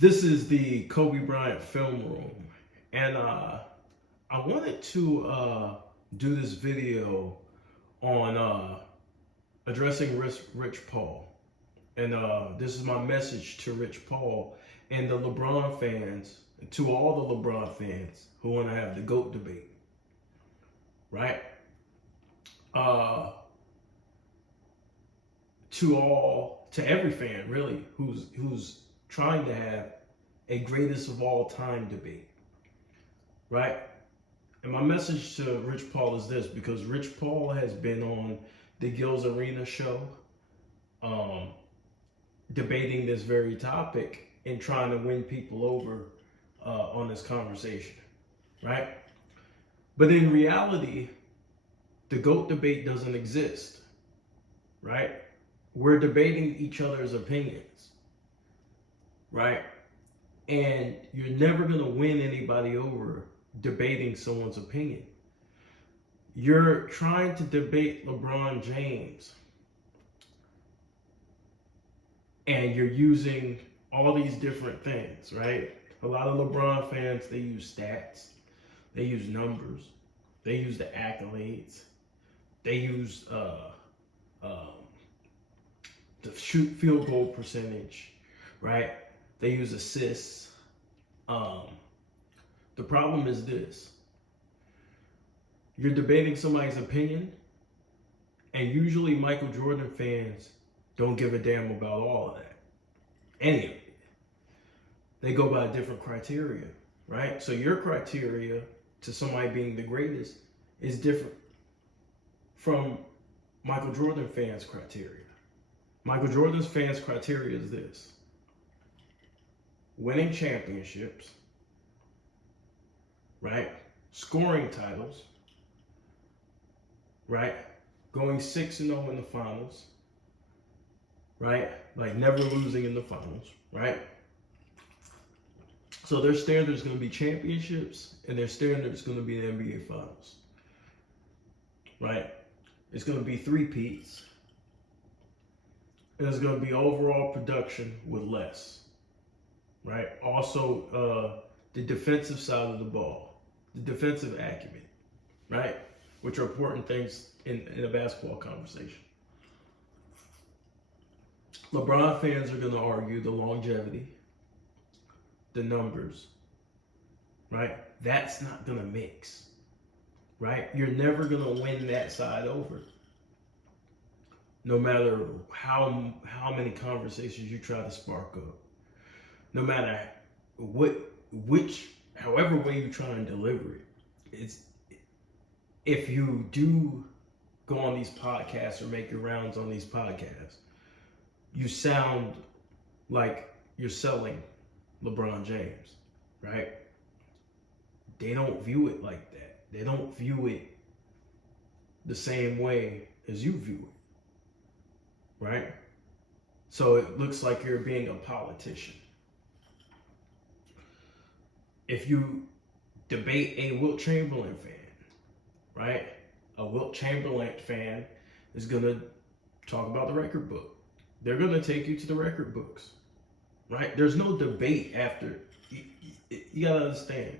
This is the Kobe Bryant film room, and I wanted to do this video on addressing Rich Paul, and this is my message to Rich Paul and the LeBron fans, to all the LeBron fans who want to have the GOAT debate, right? Uh, to every fan really who's trying to have a greatest of all time debate, right? And my message to Rich Paul is this, because Rich Paul has been on the Gills Arena show, um, debating this very topic and trying to win people over on this conversation, right? But in reality, the GOAT debate doesn't exist, right? We're debating each other's opinions, right? And you're never going to win anybody over debating someone's opinion. You're trying to debate LeBron James, and you're using all these different things, right? A lot of LeBron fans, they use stats, they use numbers, they use the accolades, they use um, the shoot field goal percentage, right? They use assists. The problem is this: you're debating somebody's opinion, and usually Michael Jordan fans don't give a damn about all of that. Any of it. They go by different criteria, right? So your criteria to somebody being the greatest is different from Michael Jordan fans' criteria. Michael Jordan's fans' criteria is this: winning championships, right? Scoring titles, right? Going 6-0 in the finals, right? Like never losing in the finals, right? So their standard is going to be championships, and their standard is going to be the NBA finals, right? It's going to be three-peats, and it's going to be overall production with less, right? Also, the defensive side of the ball, the defensive acumen, right? Which are important things in a basketball conversation. LeBron fans are going to argue the longevity, the numbers, right? That's not going to mix, right? You're never going to win that side over, no matter how many conversations you try to spark up, no matter however way you try and deliver it. It's, if you do go on these podcasts or make your rounds on these podcasts, you sound like you're selling LeBron James, right? They don't view it like that. They don't view it the same way as you view it, right? So it looks like you're being a politician. If you debate a Wilt Chamberlain fan, right? A Wilt Chamberlain fan is going to talk about the record book. They're going to take you to the record books, right? There's no debate after. You got to understand,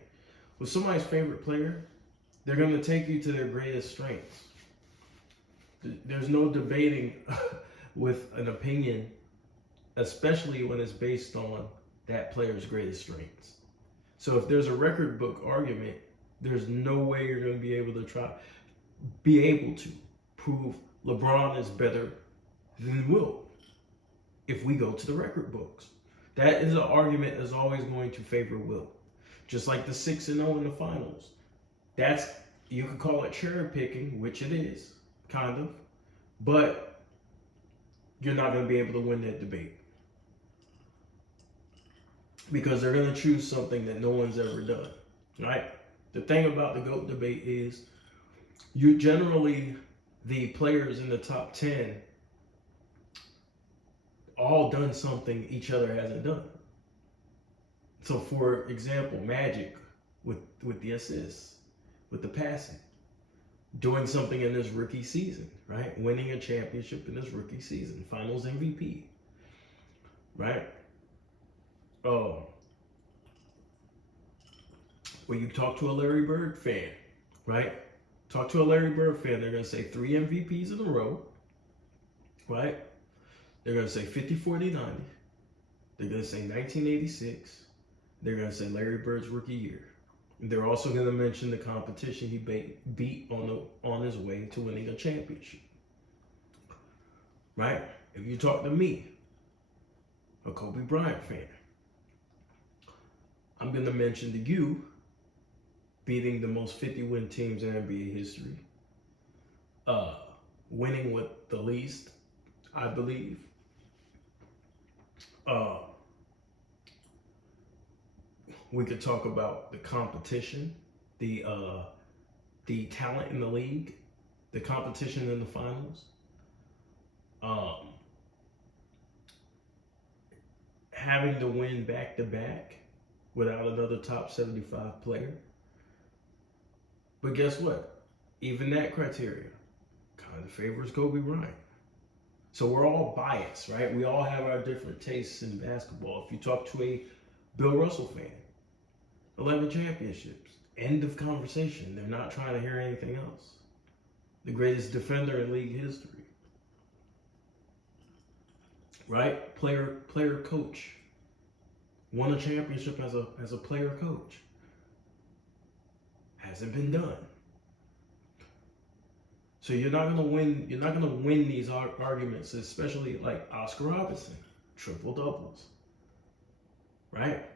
with somebody's favorite player, they're going to take you to their greatest strengths. There's no debating with an opinion, especially when it's based on that player's greatest strengths. So if there's a record book argument, there's no way you're going to be able to prove LeBron is better than Wilt if we go to the record books. That is an argument that's always going to favor Wilt. Just like the 6-0 in the finals. You could call it cherry picking, which it is, kind of, but you're not going to be able to win that debate, because they're going to choose something that no one's ever done, right? The thing about the GOAT debate is the players in the top 10 all done something each other hasn't done. So for example, Magic with the assists, with the passing, doing something in this rookie season, right? Winning a championship in this rookie season, finals MVP, right? Oh, When you talk to a Larry Bird fan, right? Talk to a Larry Bird fan, they're going to say 3 MVPs in a row, right? They're going to say 50, 40, 90. They're going to say 1986. They're going to say Larry Bird's rookie year. They're also going to mention the competition he beat on his way to winning a championship. Right? If you talk to me, a Kobe Bryant fan, I'm going to mention to you beating the most 50-win teams in NBA history, winning with the least, I believe. We could talk about the competition, the talent in the league, the competition in the finals, having to win back to back without another top 75 player. But guess what? Even that criteria kind of favors Kobe Bryant. So we're all biased, right? We all have our different tastes in basketball. If you talk to a Bill Russell fan, 11 championships, end of conversation. They're not trying to hear anything else. The greatest defender in league history, right? Player coach, won a championship as a player coach. Hasn't been done. So you're not gonna win. You're not gonna win these arguments, especially like Oscar Robertson, triple doubles, right?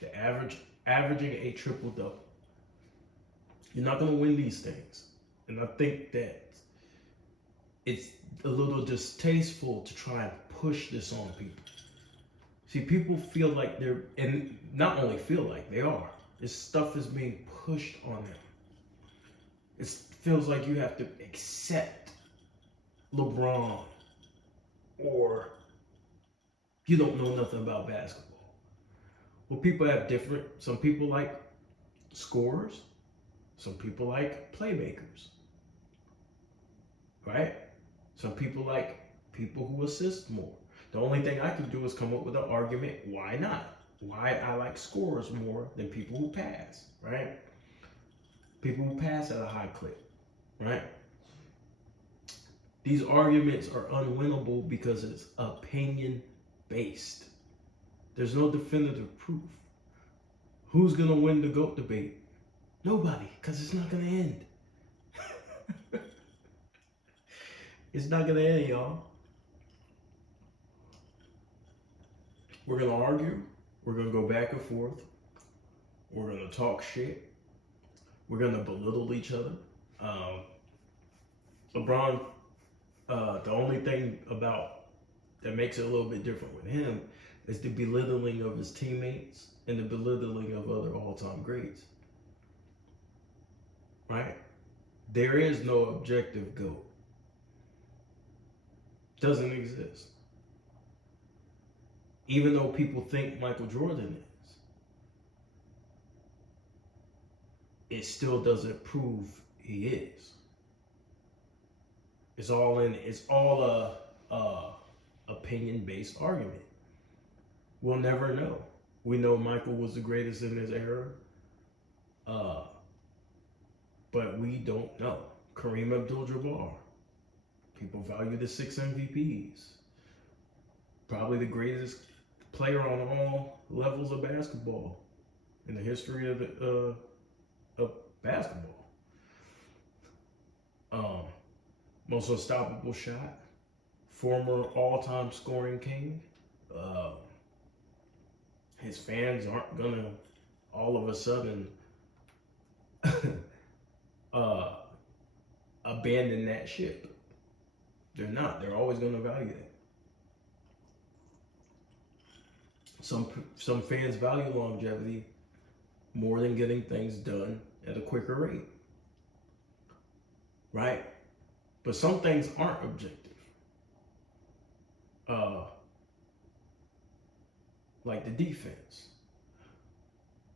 The averaging a triple double. You're not gonna win these things, and I think that it's a little distasteful to try and push this on people. See, people feel like they're, and not only feel like they are. This stuff is being pushed on them. It feels like you have to accept LeBron, or you don't know nothing about basketball. Well, people have different, some people like scorers, some people like playmakers, right? Some people like people who assist more. The only thing I can do is come up with an argument, why not? Why I like scorers more than people who pass, right? People who pass at a high clip, right? These arguments are unwinnable because it's opinion based. There's no definitive proof. Who's gonna win the GOAT debate? Nobody, because it's not gonna end. It's not gonna end, y'all. We're gonna argue. We're gonna go back and forth. We're gonna talk shit. We're gonna belittle each other. LeBron, the only thing about that makes it a little bit different with him is the belittling of his teammates and the belittling of other all-time greats. Right? There is no objective GOAT. Doesn't exist. Even though people think Michael Jordan is, it still doesn't prove he is. It's all a opinion-based argument. We'll never know. We know Michael was the greatest in his era, but we don't know. Kareem Abdul-Jabbar. People value the 6 MVPs. Probably the greatest player on all levels of basketball in the history of basketball. Most unstoppable shot. Former all-time scoring king. His fans aren't gonna all of a sudden abandon that ship. They're not. They're always gonna value that. Some fans value longevity more than getting things done at a quicker rate. Right? But some things aren't objective. Like the defense.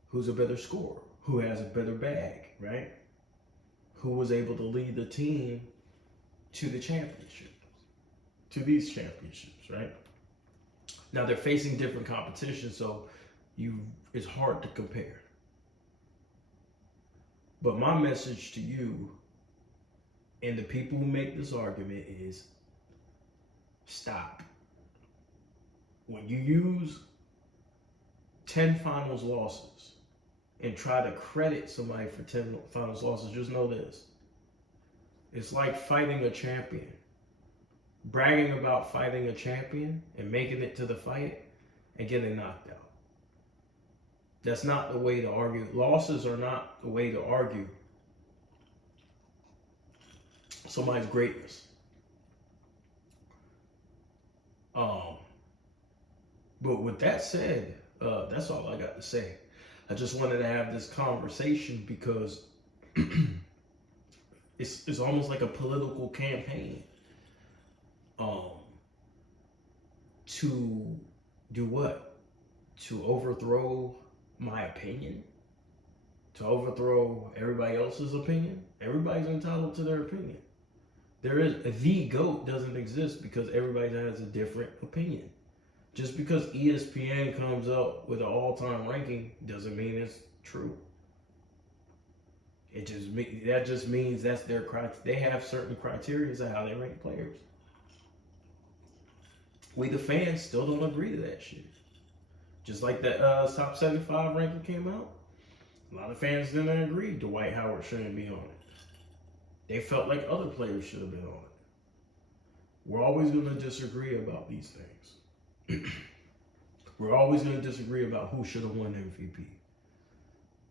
Who's a better scorer? Who has a better bag, right? Who was able to lead the team to the championships, to these championships, right? Now they're facing different competition, so it's hard to compare. But my message to you and the people who make this argument is stop. When you use 10 finals losses and try to credit somebody for 10 finals losses, just know this. It's like fighting a champion. Bragging about fighting a champion and making it to the fight and getting knocked out. That's not the way to argue. Losses are not the way to argue somebody's greatness. But with that said, that's all I got to say. I just wanted to have this conversation because it's almost like a political campaign. To do what? To overthrow my opinion? To overthrow everybody else's opinion? Everybody's entitled to their opinion. The GOAT doesn't exist because everybody has a different opinion. Just because ESPN comes up with an all-time ranking doesn't mean it's true. That just means that's their criteria. They have certain criteria of how they rank players. We the fans still don't agree to that shit. Just like the top 75 ranking came out, a lot of fans didn't agree Dwight Howard shouldn't be on it. They felt like other players should have been on it. We're always going to disagree about these things. We're always going to disagree about who should have won MVP.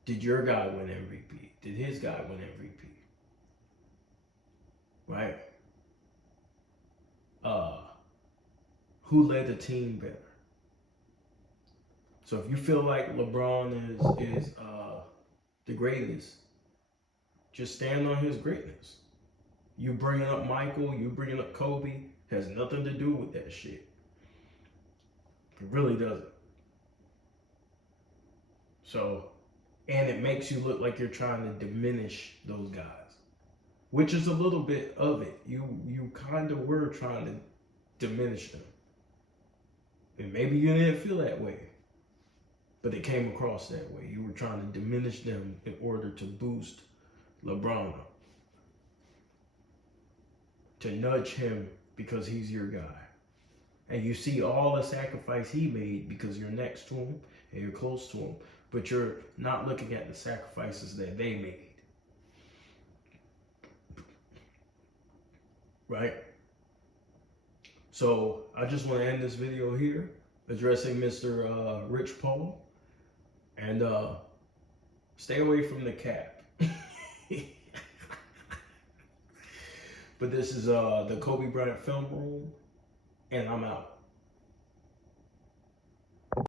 Did your guy win MVP? Did his guy win MVP? Right? Who led the team better? So if you feel like LeBron is the greatest, just stand on his greatness. You bringing up Michael, you bringing up Kobe, has nothing to do with that shit. It really doesn't. So, and it makes you look like you're trying to diminish those guys, which is a little bit of it. You kind of were trying to diminish them. And maybe you didn't feel that way, but it came across that way. You were trying to diminish them in order to boost LeBron up, to nudge him because he's your guy. And you see all the sacrifice he made because you're next to him and you're close to him, but you're not looking at the sacrifices that they made. Right? So I just want to end this video here addressing Mr. Rich Paul, and stay away from the cap. But this is the Kobe Bryant Film Room, and I'm out.